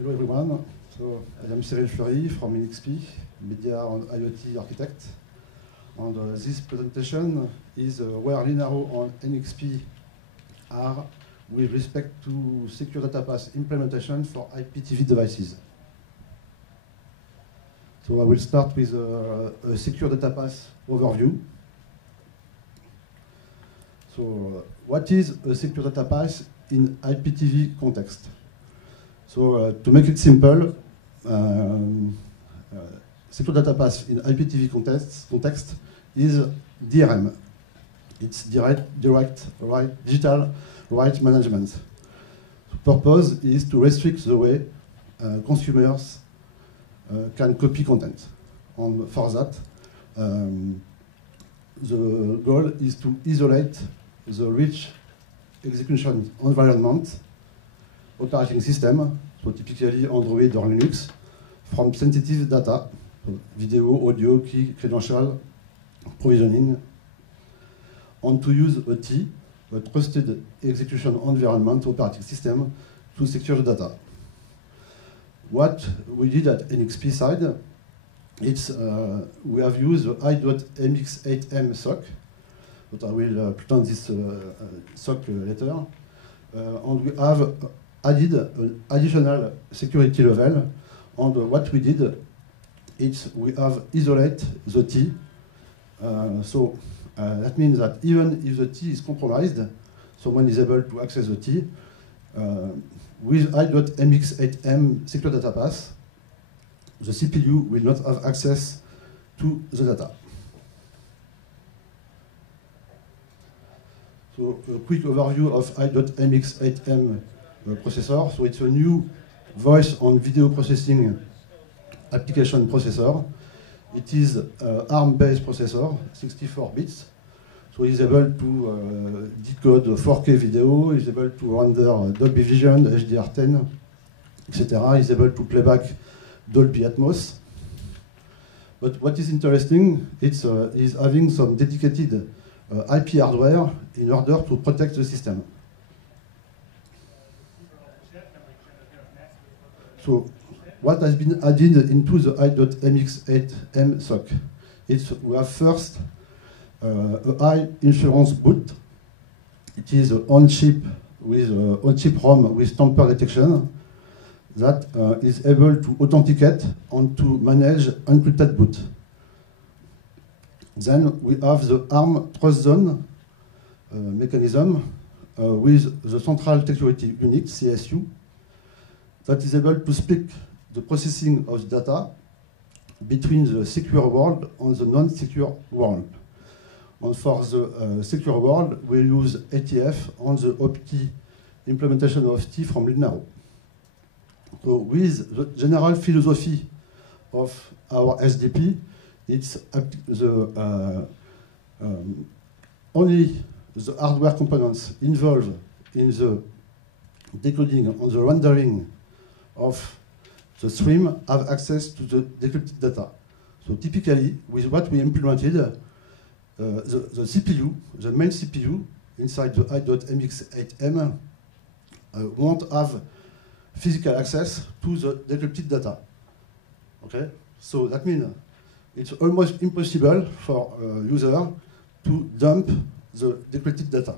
Hello everyone. So I am Cyril Fleury from NXP, Media and IoT Architect. And this presentation is where Linaro and NXP are with respect to secure data path implementation for IPTV devices. So I will start with a secure data path overview. So what is a secure data path in IPTV context? So to make it simple, secure data path in IPTV context is DRM. It's digital right management. The purpose is to restrict the way consumers can copy content. And for that, the goal is to isolate the rich execution environment operating system, so typically Android or Linux, from sensitive data, so video, audio, key, credential, provisioning, and to use a T, a trusted execution environment operating system, to secure the data. What we did at NXP side, it's we have used the i.mx8m SOC, but I will put on this SOC later, and we have added an additional security level, and what we did is we have isolated the T. So that means that even if the T is compromised, someone is able to access the T, with i.mx8m secure data path, the CPU will not have access to the data. So a quick overview of i.mx8m processor. So it's a new voice and video processing application processor. It is an ARM-based processor, 64 bits. So it's able to decode 4K video, it's able to render Dolby Vision, HDR10, etc. It's able to playback Dolby Atmos. But what is interesting, it's is having some dedicated IP hardware in order to protect the system. So what has been added into the i.mx8m SOC? We have first a high insurance boot. It is on-chip with on-chip ROM with tamper detection that is able to authenticate and to manage encrypted boot. Then we have the ARM Trust Zone mechanism with the Central Security Unit, CSU, that is able to split the processing of the data between the secure world and the non-secure world. And for the secure world, we use ATF and the OPT implementation of T from Linaro. So with the general philosophy of our SDP, it's only the hardware components involved in the decoding and the rendering of the stream have access to the decrypted data. So typically, with what we implemented, the CPU, the main CPU inside the i.mx8m won't have physical access to the decrypted data. Okay, so that means it's almost impossible for a user to dump the decrypted data.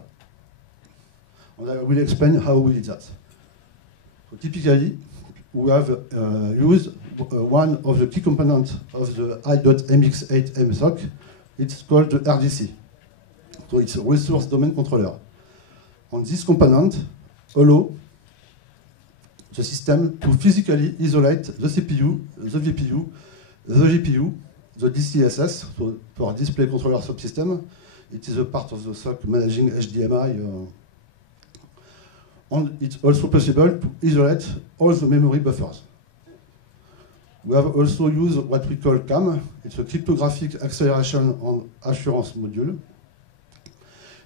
And I will explain how we did that. So typically, we have used one of the key components of the i.mx8m SOC. It's called the RDC. So it's a Resource Domain Controller. And this component allows the system to physically isolate the CPU, the VPU, the GPU, the DCSS, so for Display Controller Subsystem. It is a part of the SOC managing HDMI. And it's also possible to isolate all the memory buffers. We have also used what we call CAM. It's a cryptographic acceleration and assurance module.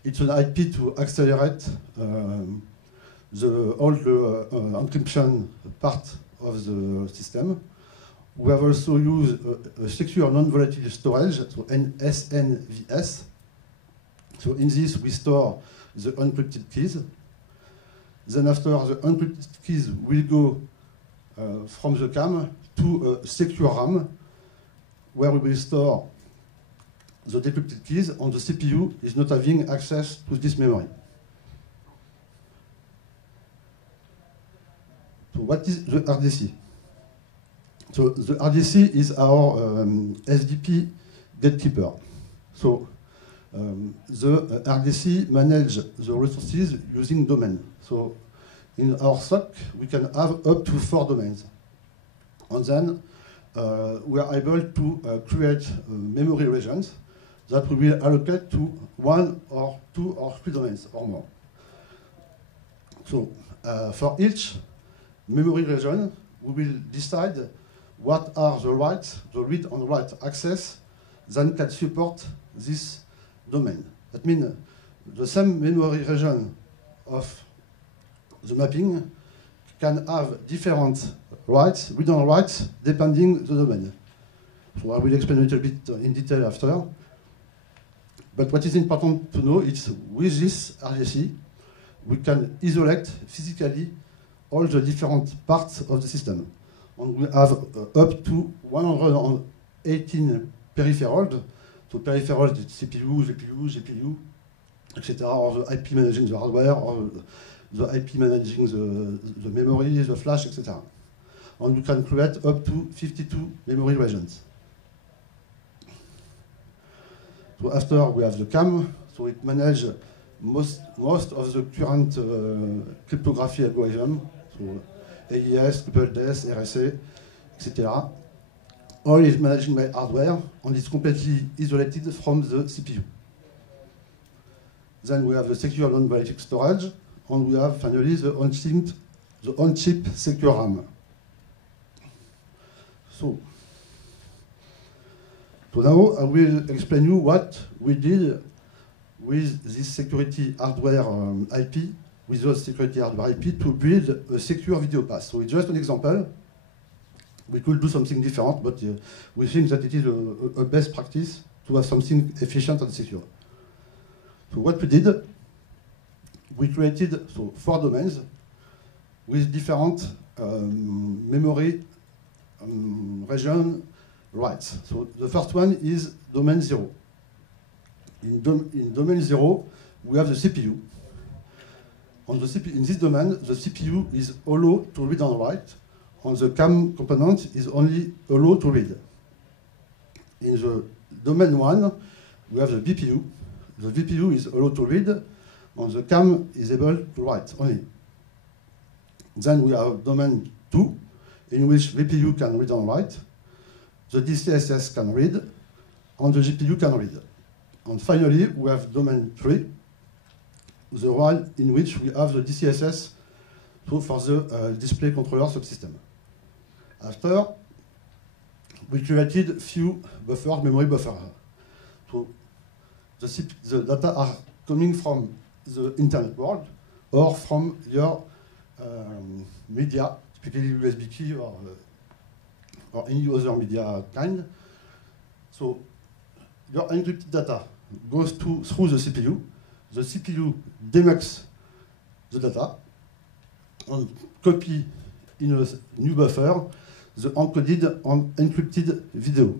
It's an IP to accelerate all the encryption part of the system. We have also used a secure non-volatile storage, so SNVS. So in this, we store the encrypted keys. Then after the encrypted keys will go from the CAM to a secure RAM, where we will store the decrypted keys, and the CPU is not having access to this memory. So what is the RDC? So the RDC is our SDP gatekeeper. So the RDC manages the resources using domain. So in our SOC, we can have up to 4 domains. And then we are able to create memory regions that we will allocate to 1 or 2 or 3 domains or more. So for each memory region, we will decide what are the rights, the read and write access that can support this domain. That means the same memory region of the mapping can have different rights, read and write, depending the domain. So I will explain a little bit in detail after. But what is important to know is with this RDC, we can isolate physically all the different parts of the system. And we have up to 118 peripherals. So peripherals, the CPU, GPU, etc., or the IP managing the hardware, or the IP managing the memory, the flash, etc. And we can create up to 52 memory regions. So after we have the CAM, so it manages most of the current cryptography algorithm, so AES, TripleDES, RSA, etc. All is managed by hardware and is completely isolated from the CPU. Then we have the secure non-ballistic storage, and we have finally the on-chip secure RAM. So now I will explain you what we did with this security hardware IP, with those security hardware IP to build a secure video path. So it's just an example. We could do something different, but we think that it is a best practice to have something efficient and secure. So what we did, we created 4 domains with different memory region rights. So the first one is domain 0. In domain 0, we have the CPU. On the CPU, in this domain, the CPU is allowed to read and write, and the CAM component is only allowed to read. In the domain 1, we have the VPU. The VPU is allowed to read, and the CAM is able to write only. Then we have domain 2, in which VPU can read and write, the DCSS can read, and the GPU can read. And finally, we have domain 3, the one in which we have the DCSS for the display controller subsystem. After, we created few buffers, memory buffers. So the data are coming from the internet world or from your media, typically USB key or any other media kind. So your encrypted data goes through the CPU. The CPU demux the data and copy in a new buffer the encoded and encrypted video.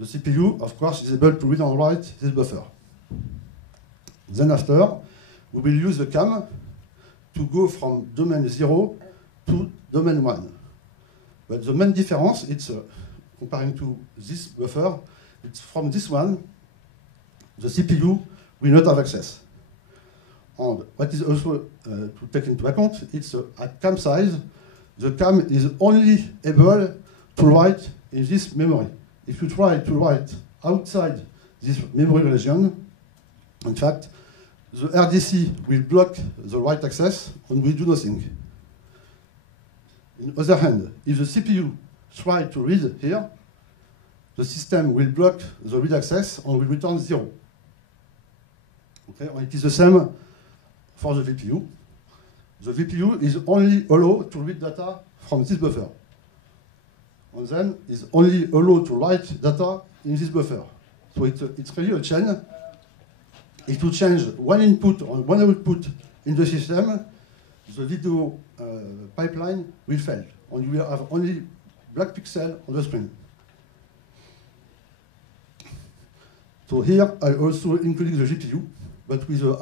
The CPU, of course, is able to read and write this buffer. Then after, we will use the CAM to go from domain 0 to domain 1. But the main difference, it's comparing to this buffer, it's from this one, the CPU will not have access. And what is also to take into account, it's at CAM size, the CAM is only able to write in this memory. If you try to write outside this memory region, in fact, the RDC will block the write access and will do nothing. On the other hand, if the CPU tries to read here, the system will block the read access and will return 0. Okay, and it is the same for the VPU. The VPU is only allowed to read data from this buffer. And then is only allowed to write data in this buffer. So it's really a chain. If you change one input or one output in the system, the video pipeline will fail. and you will have only black pixel on the screen. So here I also including the GPU, but with the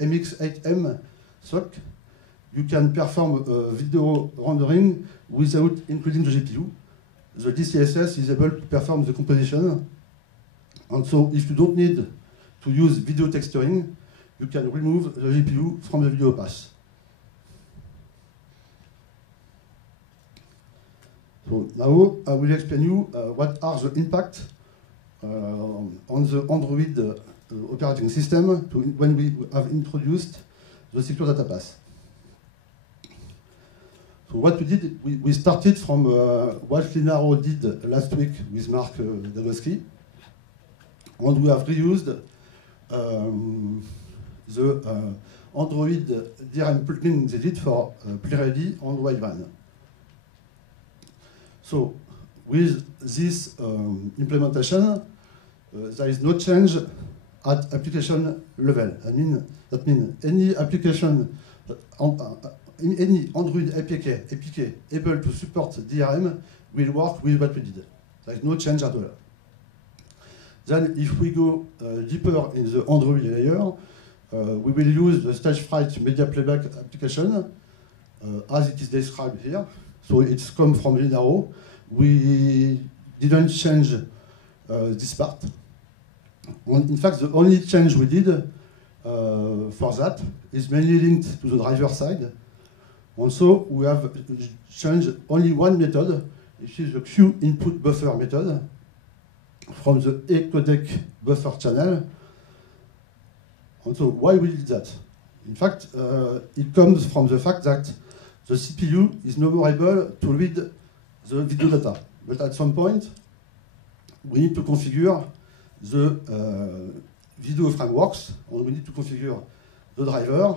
i.MX8M SoC, you can perform video rendering without including the GPU. The DCSS is able to perform the composition. And so if you don't need to use video texturing, you can remove the GPU from the video path. So now I will explain you what are the impact on the Android operating system when we have introduced the secure data path. So what we did, we started from what Linaro did last week with Mark Dagowski, and we have reused the Android DRM plugin they did for PlayReady and Widevine. So with this implementation, there is no change at application level. That means any application, any Android APK able to support DRM will work with what we did. There is no change at all. Then if we go deeper in the Android layer, we will use the stage fright media playback application as it is described here. So it's come from Linaro. We didn't change this part. And in fact, the only change we did for that is mainly linked to the driver side. Also, we have changed only one method, which is the Q input buffer method from the A codec buffer channel. And so why we did that? In fact, it comes from the fact that the CPU is no more able to read the video data. But at some point, we need to configure the video frameworks, and we need to configure the driver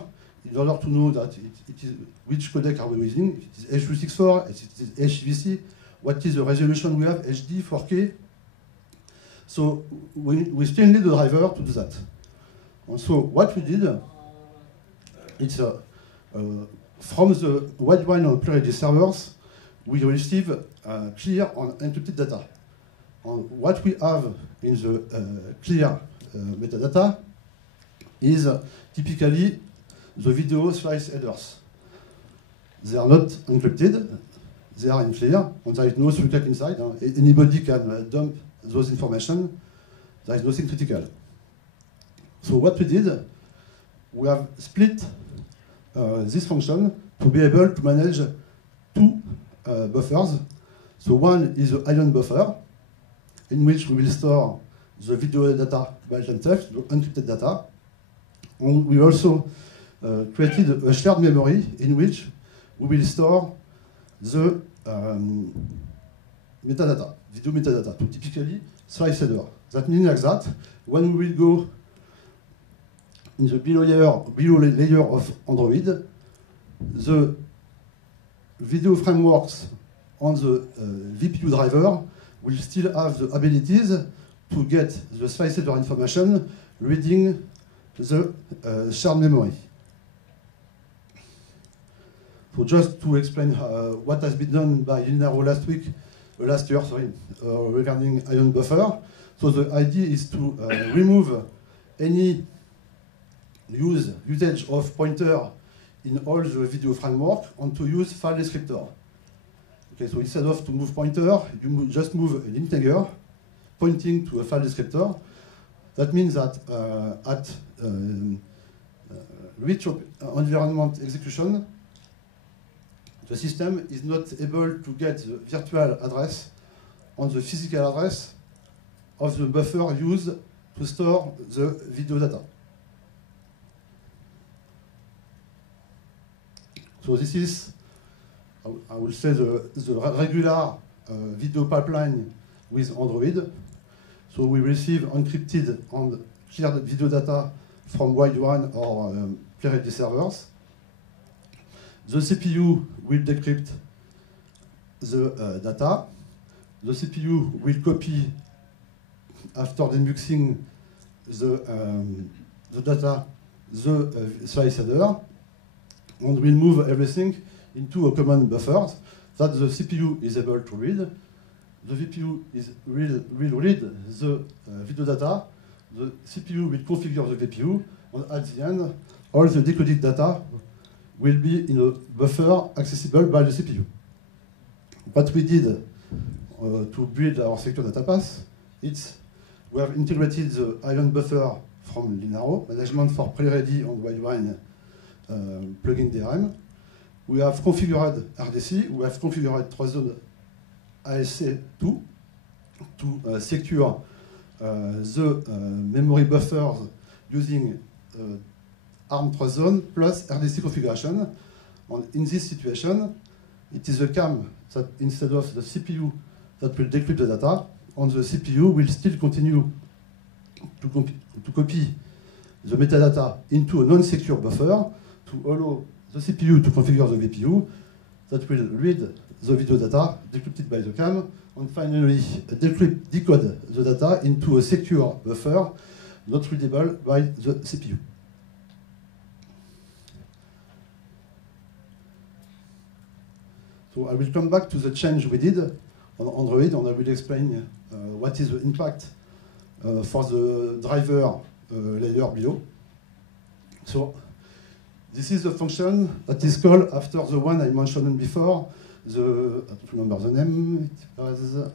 in order to know that it is which codec are we using. It is H.264, it is HEVC, what is the resolution we have, HD, 4K. So we still need the driver to do that. And so what we did, it's from the Widevine and PlayReady servers, we receive clear and encrypted data. And what we have in the clear metadata is typically the video slice headers. They are not encrypted, they are in clear, and there is no secret inside. Anybody can dump those information. There is nothing critical. So what we did, we have split this function to be able to manage two buffers. So one is the ion buffer, in which we will store the video data by themselves, the encrypted data. And we also created a shared memory in which we will store the metadata, video metadata, to typically slice header. That means like that, when we will go in the below layer of Android, the video frameworks on the VPU driver will still have the abilities to get the slice header information reading the shared memory. So just to explain what has been done by Linaro last year, regarding ion buffer. So the idea is to remove any usage of pointer in all the video framework and to use file descriptor. Okay, so instead of to move pointer, you just move an integer pointing to a file descriptor. That means that at rich environment execution, the system is not able to get the virtual address on the physical address of the buffer used to store the video data. So this is, I will say, the regular video pipeline with Android. So we receive encrypted and cleared video data from Widevine or PlayReady servers. The CPU will decrypt the data. The CPU will copy, after demixing the data, the slice header, and will move everything into a common buffer that the CPU is able to read. The VPU will read the video data. The CPU will configure the VPU, and at the end, all the decoded data will be in a buffer accessible by the CPU. What we did to build our secure data path, we have integrated the Ion buffer from Linaro, management for pre-ready and wide-line plugin DRM. We have configured RDC, we have configured Trustzone ASC2 to secure the memory buffers using ARM Trustzone plus RDC configuration. And in this situation, it is the CAM that instead of the CPU that will decrypt the data, and the CPU will still continue to copy the metadata into a non-secure buffer to allow the CPU to configure the VPU that will read the video data decrypted by the CAM, and finally decode the data into a secure buffer not readable by the CPU. So I will come back to the change we did on Android, and I will explain what is the impact for the driver layer below. So this is the function that is called after the one I mentioned before. I don't remember the name. It was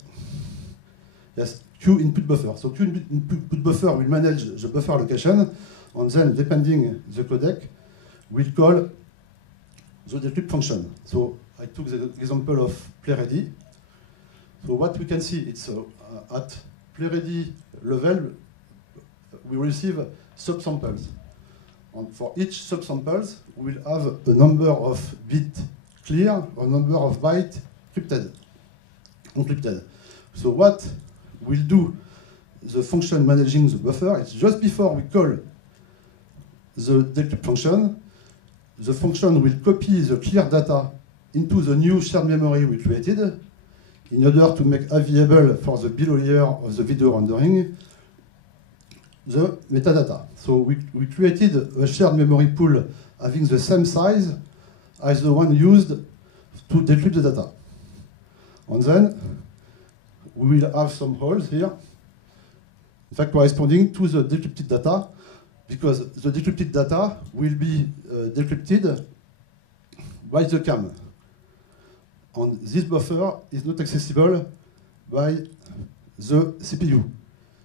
yes, Q input buffer. So Q input buffer will manage the buffer allocation, and then depending the codec, will call the decrypt function. So I took the example of PlayReady. So what we can see, it's at PlayReady level, we receive subsamples. And for each subsamples, we will have a number of bits clear, a number of bytes encrypted. So what will do the function managing the buffer, it's just before we call the decrypt function, the function will copy the clear data into the new shared memory we created in order to make available for the below layer of the video rendering the metadata. So we created a shared memory pool having the same size as the one used to decrypt the data. And then we will have some holes here, in fact corresponding to the decrypted data, because the decrypted data will be decrypted by the CAM. And this buffer is not accessible by the CPU.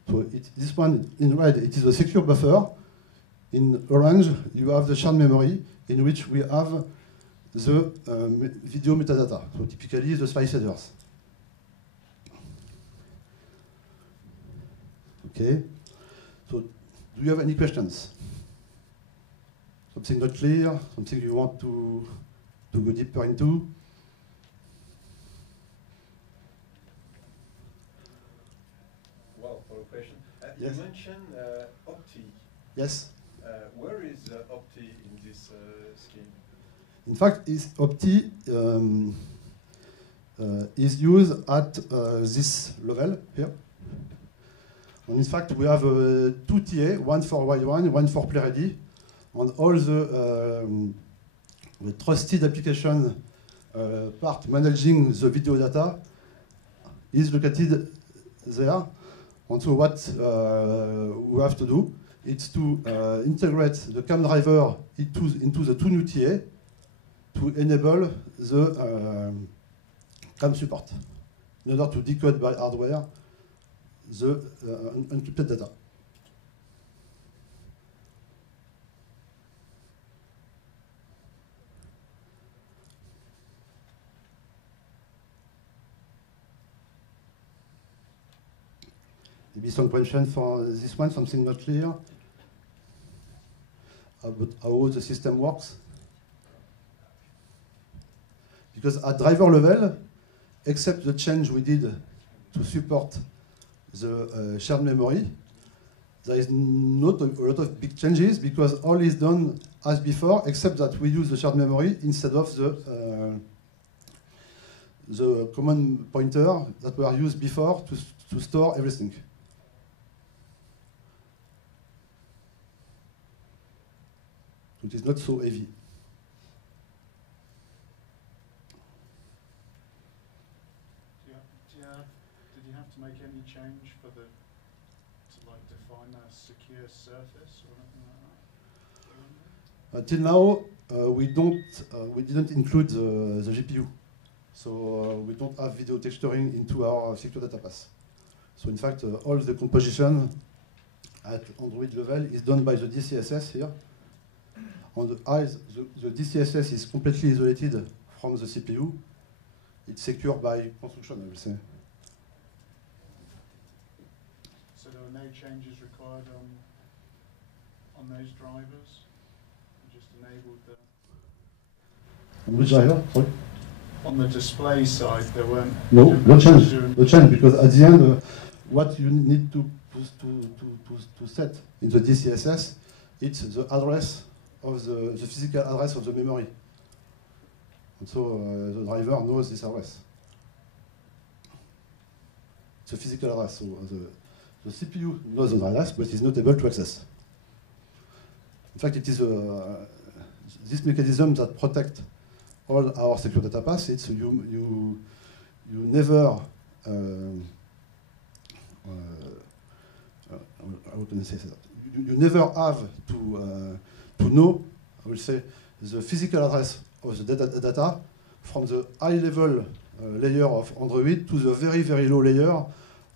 So this one in red, it is a secure buffer. In orange, you have the shared memory in which we have the video metadata. So typically the slice headers. Okay. So do you have any questions? Something not clear? Something you want to go deeper into? Yes. You mentioned Opti. Yes. Where is Opti in this scheme? In fact, Opti is used at this level here. And in fact, we have two TA, one for wide-line, one for PlayReady, and all the trusted application part managing the video data is located there. And so what we have to do is to integrate the CAM driver into the two new TA to enable the CAM support in order to decode by hardware the encrypted data. Maybe some question for this one, something not clear about how the system works. Because at driver level, except the change we did to support the shared memory, there is not a lot of big changes because all is done as before, except that we use the shared memory instead of the command pointer that were used before to store everything. It is not so heavy. Did you have to make any change for the to like define a secure surface or anything like that? Till now, we didn't include the GPU, so we don't have video texturing into our secure data path. So in fact, all the composition at Android level is done by the DCSS here. On the eyes, the DCSS is completely isolated from the CPU. It's secure by construction, I will say. So there were no changes required on those drivers? You just enabled the... On which driver? Sorry? On the display side, there weren't... No change, because at the end, what you need to set in the DCSS, it's the address of the physical address of the memory. And so the driver knows this address. It's a physical address, so the CPU knows the address, but is not able to access. In fact, it is this mechanism that protects all our secure data paths. It's you never how can I say that? You never have to know, I will say, the physical address of the data from the high-level layer of Android to the very, very low layer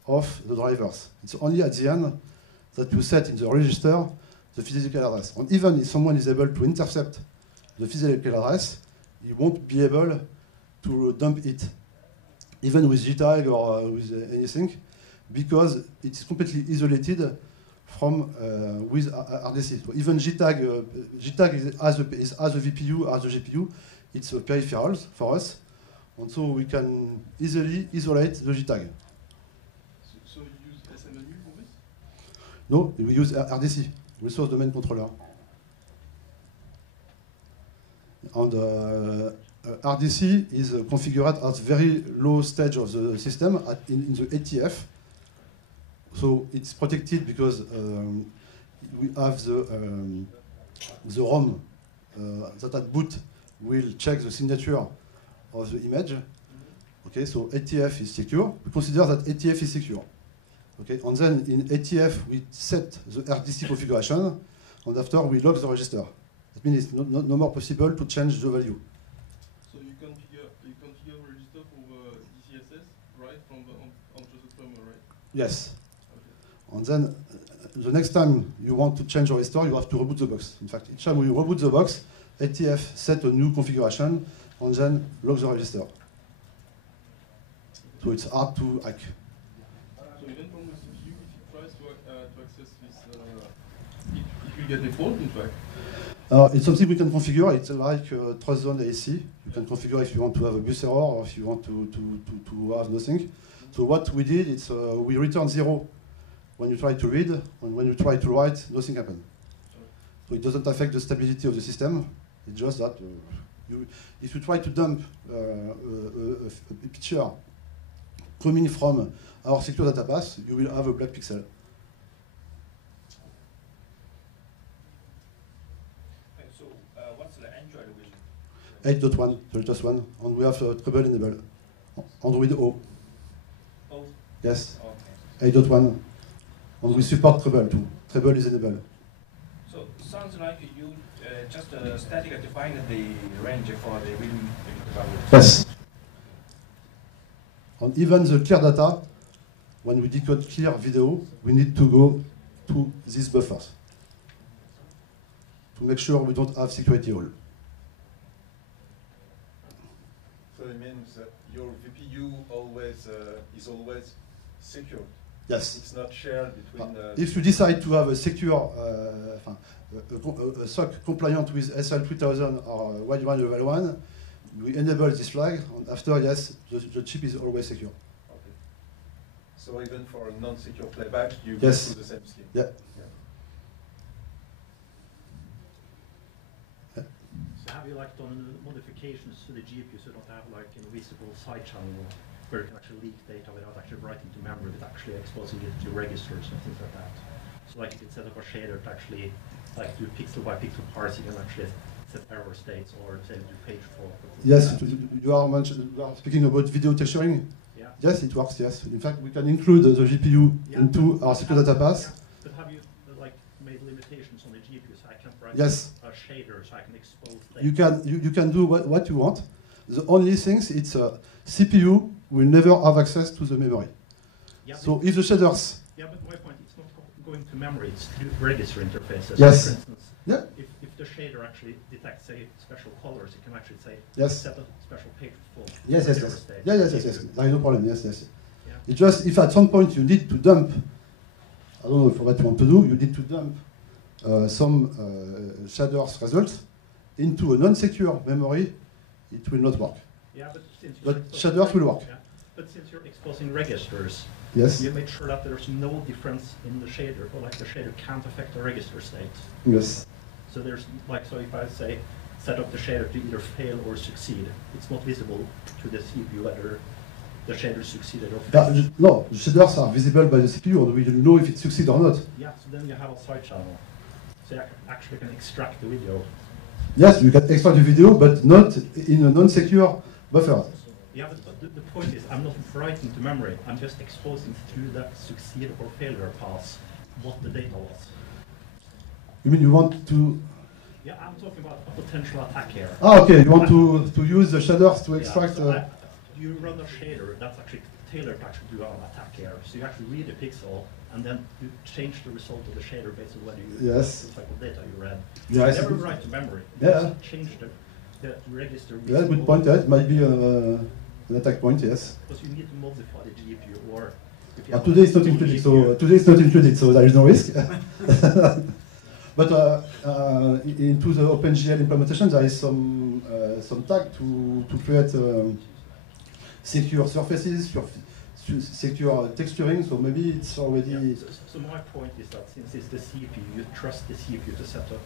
of the drivers. It's only at the end that you set in the register the physical address. And even if someone is able to intercept the physical address, he won't be able to dump it, even with JTAG or with anything, because it is completely isolated from with RDC. So even JTAG is as a VPU, as a GPU, it's a peripheral for us, and so we can easily isolate the JTAG. So you use SMNU for this? No, we use RDC, Resource Domain Controller. And RDC is configured at very low stage of the system in the ATF. So it's protected because we have the ROM that at boot will check the signature of the image. Okay, so ATF is secure. We consider that ATF is secure. Okay, and then in ATF we set the RDC configuration, and after we log the register. That means it's no more possible to change the value. So you configure register for DCSS, right, from onto the firmware, right? Yes. Okay. And then the next time you want to change the register, you have to reboot the box. In fact, each time you reboot the box, ATF set a new configuration and then log the register. So it's hard to hack. So even from the CPU, if it tries to access this, it will get default, in fact. It's something we can configure. It's like trust zone AC. You can configure if you want to have a bus error or if you want to have nothing. So what we did is we return 0 when you try to read, and when you try to write, nothing happens. So it doesn't affect the stability of the system. It's just that if you try to dump a picture coming from our secure data path, you will have a black pixel. So what's the Android version? 8.1, the latest one, and we have treble enabled. Android O. Oh. Yes. Okay. 8.1, and we support treble too. Treble is enabled. So sounds like you just statically defined the range for the reading value. Yes. And even the clear data, when we decode clear video, we need to go to these buffers to make sure we don't have security hole. So it means that your VPU is always secure. Yes. It's not shared between. If you decide to have a secure, a SOC compliant with SL 3000 or WIDE1 level 1, we enable this flag, and after, yes, the chip is always secure. Okay. So even for a non-secure playback, you Yes. go through the same scheme. Yeah. So have you like done modifications to the GPU so you don't have like an invisible side channel where you can actually leak data without actually writing to memory, but actually exposing it to registers and things like that? So like you can set up a shader to actually like do pixel by pixel parsing and actually set error states or say do page fault. Yes, you are speaking about video texturing. Yeah. Yes, it works, yes. In fact, we can include the GPU Yeah, into but our CPU data path. yeah, but have you like made limitations on the GPU so I can't write Yes. a shader so I can expose data? You can do what you want. The only things, it's CPU will never have access to the memory. Yeah, So if the shaders, yeah, but my point is not going to memory, it's to register interfaces. Yes. For instance, Yeah. if the shader actually detects, say, special colors, it can actually say, Yes. set a special page for yes, whatever state. yes, there is no problem, yes. Yeah. It's just if at some point you need to dump, I don't know for what you want to do, you need to dump some shaders results into a non-secure memory, it will not work. Yeah, but since But you're exposing shaders will work. Yeah. But since you're exposing registers, Yes, you make sure that there's no difference in the shader, or like the shader can't affect the register state. yes. So there's like, so if I say set up the shader to either fail or succeed, it's not visible to the CPU whether the shader succeeded or failed. No, the shaders are visible by the CPU, and we don't know if it succeeds or not. Yeah, so then you have a side channel. So you actually can extract the video. Yes, you can extract the video, but not in a non-secure buffer. Yeah, but the point is, I'm not writing to memory. I'm just exposing through the succeed or failure paths what the data was. You mean you want to? Yeah, I'm talking about a potential attack here. Ah, okay. You want to use the shaders to extract. Yeah, so you run a shader that's actually tailored to actually do an attack here. So you actually read a pixel, and then you change the result of the shader based on whether you Yes. what type of data you read. Yeah, I You see. never write to memory. You Yeah. just change the register. Yeah, good point. Yeah, it might be an attack point. Yes. Because you need to modify the GPU, or if you have Today it's not a included, GPU, so there is no risk. But into the OpenGL implementation, there is some tag to create secure surfaces, secure texturing. So maybe it's already. Yeah, so my point is that since it's the CPU, you trust the CPU to set up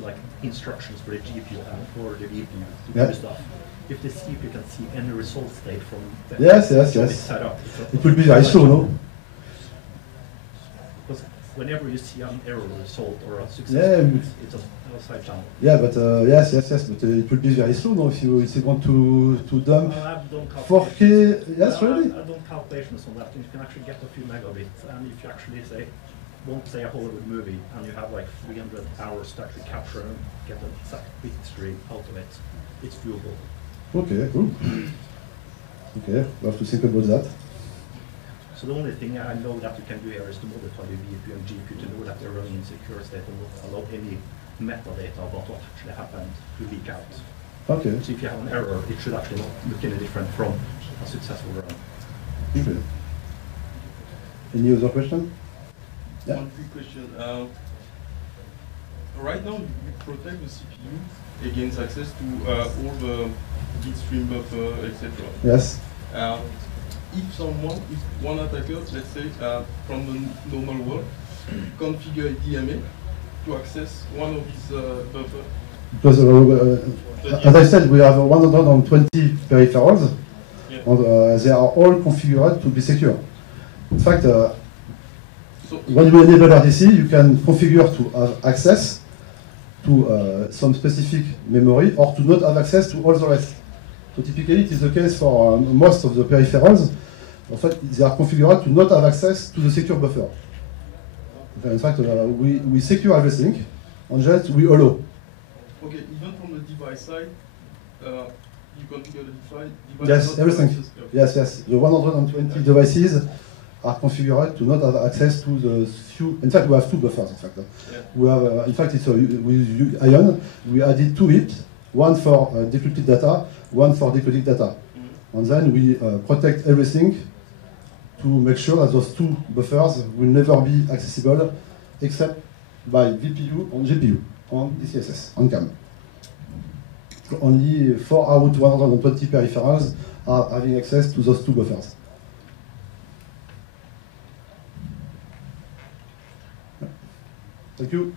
like instructions for the GPU and for the GPU to Yeah. do stuff. If the CPU can see any result state from the Yes. from its setup, It will be very slow, no? Because whenever you see an error result or a success, Yeah. it's a side channel. Yeah, but yes, but it will be very slow, no? If you want to dump I've done 4K, calculations. yes, really? I've done calculations on that, and you can actually get a few megabits. And if you actually won't say a Hollywood movie, and you have like 300 hours to actually capture and get an exact bit stream out of it, it's doable. Okay, cool. Okay, we have to think about that. So the only thing I know that you can do here is to modify the VPU and GPU to know that they're running in secure state and not allow any metadata about what actually happened to leak out. Okay. So if you have an error, it should actually not look any different from a successful run. Okay. Any other question? Yeah. One quick question. Right now, you protect the CPU against access to all the bitstream buffer, etc. Yes. If one attacker, let's say, from the normal world, configure a DMA to access one of these buffer. Because as I said, we have 120 peripherals, Yeah. and they are all configured to be secure. In fact, So when you enable RDC, you can configure to have access to some specific memory or to not have access to all the rest. So typically, it is the case for most of the peripherals. In fact, they are configured to not have access to the secure buffer. In fact, we secure everything, and just we allow. okay, even from the device side, you configure the device. Yes, not everything. devices. Okay. Yes. The 120 devices are configured to not have access to the few. In fact, we have two buffers. In fact, Yeah. we have. In fact, it's we use Ion. We added two it, one for decrypted data, one for decoded data, and then we protect everything to make sure that those two buffers will never be accessible except by VPU and GPU on DCSS on CAM. Only 4 out of 120 peripherals are having access to those two buffers. Thank you.